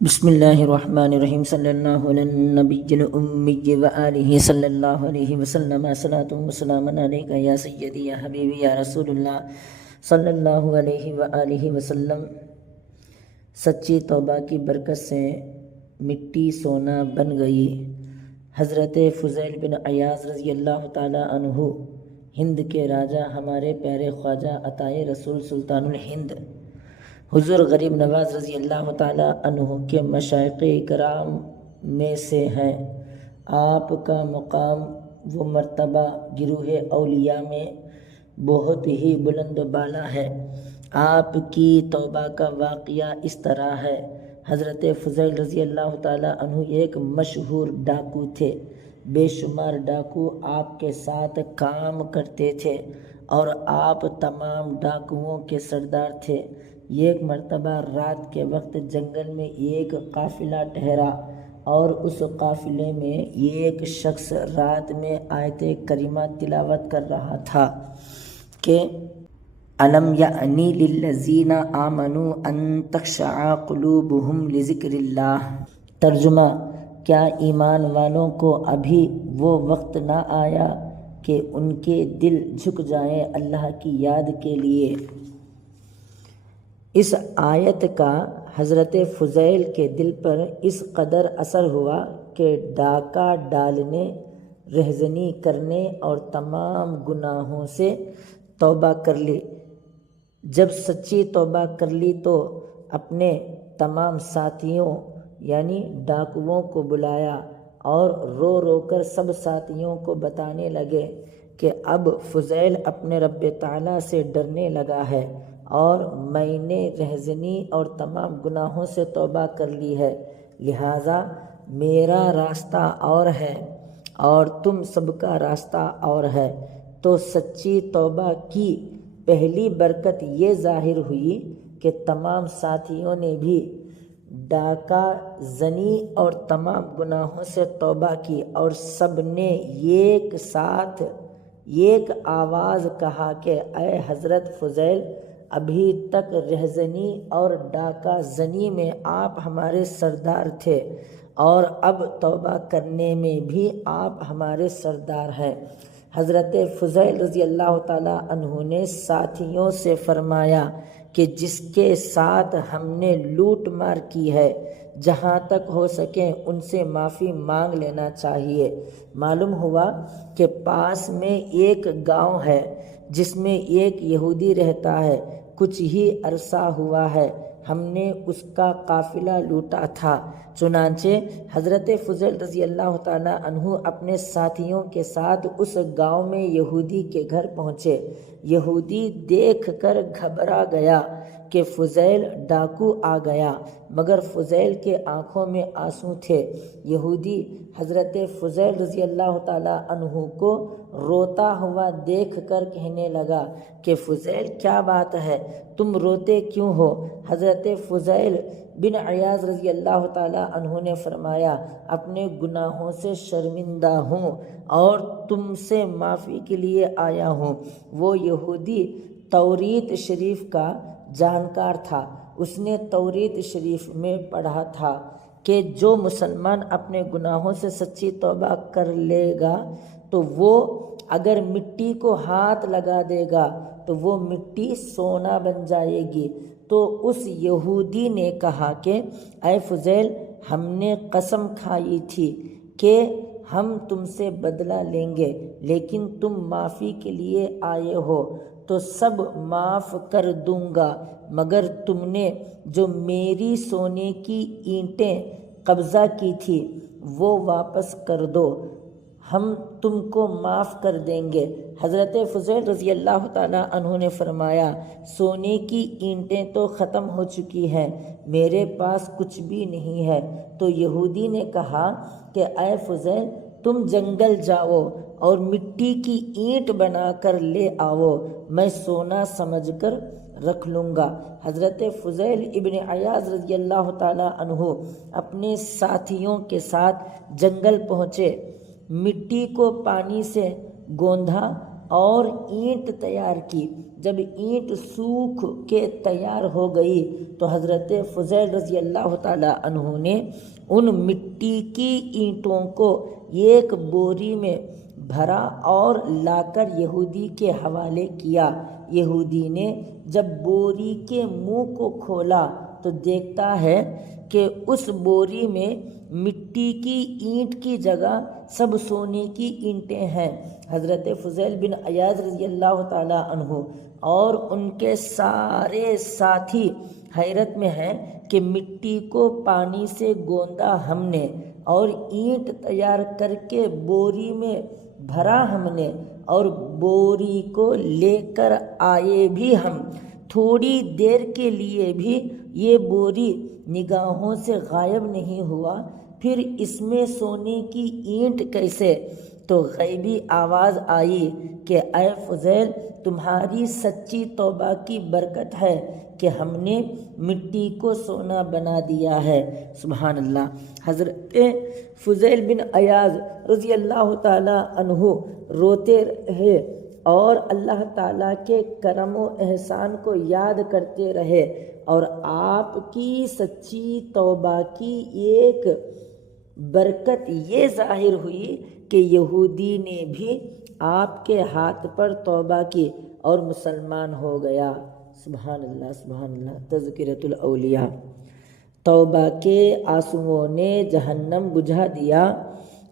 بسم اللہ الرحمن الرحیم صلی اللہ علی النبی الامی وآلہ صلی اللہ علیہ وسلم صلاۃ و سلام علیک یا سیدی یا حبیبی یا رسول اللہ صلی اللہ علیہ وآلہ وسلم۔ سچی توبہ کی برکت سے مٹی سونا بن گئی۔ حضرت فضیل بن عیاض رضی اللہ تعالی عنہ ہند کے راجہ، ہمارے پیارے خواجہ عطائے رسول سلطان الہند حضور غریب نواز رضی اللہ تعالی عنہ کے مشائخ کرام میں سے ہیں۔ آپ کا مقام و مرتبہ گروہ اولیاء میں بہت ہی بلند و بالا ہے۔ آپ کی توبہ کا واقعہ اس طرح ہے۔ حضرت فضیل رضی اللہ تعالی عنہ ایک مشہور ڈاکو تھے۔ بے شمار ڈاکو آپ کے ساتھ کام کرتے تھے اور آپ تمام ڈاکوؤں کے سردار تھے۔ ایک مرتبہ رات کے وقت جنگل میں ایک قافلہ ٹھہرا اور اس قافلے میں ایک شخص رات میں آیت کریمہ تلاوت کر رہا تھا کہ أَلَمْ يَأْنِ لِلَّذِينَ آمَنُوا أَن تَخْشَعَ قُلُوبُهُمْ لِذِكْرِ اللَّهِ۔ ترجمہ: کیا ایمان والوں کو ابھی وہ وقت نہ آیا کہ ان کے دل جھک جائیں اللہ کی یاد کے لیے؟ اس آیت کا حضرت فضیل کے دل پر اس قدر اثر ہوا کہ ڈاکہ ڈالنے، رہزنی کرنے اور تمام گناہوں سے توبہ کر لی۔ جب سچی توبہ کر لی تو اپنے تمام ساتھیوں یعنی ڈاکوؤں کو بلایا اور رو رو کر سب ساتھیوں کو بتانے لگے کہ اب فضیل اپنے رب تعالیٰ سے ڈرنے لگا ہے اور میں نے رہزنی اور تمام گناہوں سے توبہ کر لی ہے، لہٰذا میرا راستہ اور ہے اور تم سب کا راستہ اور ہے۔ تو سچی توبہ کی پہلی برکت یہ ظاہر ہوئی کہ تمام ساتھیوں نے بھی ڈاکہ زنی اور تمام گناہوں سے توبہ کی اور سب نے ایک ساتھ ایک آواز کہا کہ اے حضرت فضیل، ابھی تک رہزنی اور ڈاکہ زنی میں آپ ہمارے سردار تھے اور اب توبہ کرنے میں بھی آپ ہمارے سردار ہیں۔ حضرت فضیل رضی اللہ تعالی عنہ نے ساتھیوں سے فرمایا کہ جس کے ساتھ ہم نے لوٹ مار کی ہے، جہاں تک ہو سکے ان سے معافی مانگ لینا چاہیے۔ معلوم ہوا کہ پاس میں ایک گاؤں ہے جس میں ایک یہودی رہتا ہے۔ کچھ ہی عرصہ ہوا ہے ہم نے اس کا قافلہ لوٹا تھا۔ چنانچہ حضرت فضیل رضی اللہ تعالی عنہ اپنے ساتھیوں کے ساتھ اس گاؤں میں یہودی کے گھر پہنچے۔ یہودی دیکھ کر گھبرا گیا کہ فضیل ڈاکو آ گیا، مگر فضیل کے آنکھوں میں آنسو تھے۔ یہودی حضرت فضیل رضی اللہ تعالی عنہ کو روتا ہوا دیکھ کر کہنے لگا کہ فضیل، کیا بات ہے، تم روتے کیوں ہو؟ حضرت فضیل بن عیاض رضی اللہ تعالی عنہ نے فرمایا، اپنے گناہوں سے شرمندہ ہوں اور تم سے معافی کے لیے آیا ہوں۔ وہ یہودی توریت شریف کا جانکار تھا۔ اس نے توریت شریف میں پڑھا تھا کہ جو مسلمان اپنے گناہوں سے سچی توبہ کر لے گا تو وہ اگر مٹی کو ہاتھ لگا دے گا تو وہ مٹی سونا بن جائے گی۔ تو اس یہودی نے کہا کہ اے فضیل، ہم نے قسم کھائی تھی کہ ہم تم سے بدلہ لیں گے، لیکن تم معافی کے لیے آئے ہو تو سب معاف کر دوں گا، مگر تم نے جو میری سونے کی اینٹیں قبضہ کی تھی وہ واپس کر دو، ہم تم کو معاف کر دیں گے۔ حضرت فضیل رضی اللہ تعالیٰ عنہ نے فرمایا، سونے کی اینٹیں تو ختم ہو چکی ہیں، میرے پاس کچھ بھی نہیں ہے۔ تو یہودی نے کہا کہ اے فضیل، تم جنگل جاؤ اور مٹی کی اینٹ بنا کر لے آؤ، میں سونا سمجھ کر رکھ لوں گا۔ حضرت فضیل ابن عیاض رضی اللہ تعالی عنہ اپنے ساتھیوں کے ساتھ جنگل پہنچے، مٹی کو پانی سے گوندھا اور اینٹ تیار کی۔ جب اینٹ سوکھ کے تیار ہو گئی تو حضرت فضیل رضی اللہ تعالیٰ عنہ نے ان مٹی کی اینٹوں کو ایک بوری میں بھرا اور لا کر یہودی کے حوالے کیا۔ یہودی نے جب بوری کے منہ کو کھولا تو دیکھتا ہے کہ اس بوری میں مٹی کی اینٹ کی جگہ سب سونے کی اینٹیں ہیں۔ حضرت فضیل بن عیاض رضی اللہ تعالیٰ عنہ اور ان کے سارے ساتھی حیرت میں ہیں کہ مٹی کو پانی سے گوندا ہم نے اور اینٹ تیار کر کے بوری میں بھرا ہم نے اور بوری کو لے کر آئے بھی ہم، تھوڑی دیر کے لیے بھی یہ بوری نگاہوں سے غائب نہیں ہوا، پھر اس میں سونے کی اینٹ کیسے؟ تو غیبی آواز آئی کہ اے فضیل، تمہاری سچی توبہ کی برکت ہے کہ ہم نے مٹی کو سونا بنا دیا ہے۔ سبحان اللہ۔ حضرت فضیل بن عیاض رضی اللہ تعالیٰ عنہ روتے رہے اور اللہ تعالیٰ کے کرم و احسان کو یاد کرتے رہے، اور آپ کی سچی توبہ کی ایک برکت یہ ظاہر ہوئی کہ یہودی نے بھی آپ کے ہاتھ پر توبہ کی اور مسلمان ہو گیا۔ سبحان اللہ، سبحان اللہ۔ تذکرۃ الاولیاء۔ توبہ کے آنسوؤں نے جہنم بجھا دیا،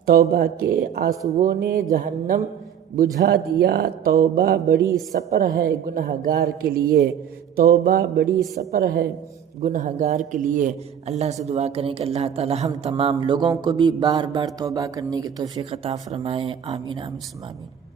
توبہ کے آنسوؤں نے جہنم بجھا دیا۔ توبہ بڑی سپر ہے گنہگار کے لیے، توبہ بڑی سپر ہے گنہگار کے لیے۔ اللہ سے دعا کریں کہ اللہ تعالی ہم تمام لوگوں کو بھی بار بار توبہ کرنے کی توفیق عطا فرمائے۔ آمین آمین ثم آمین۔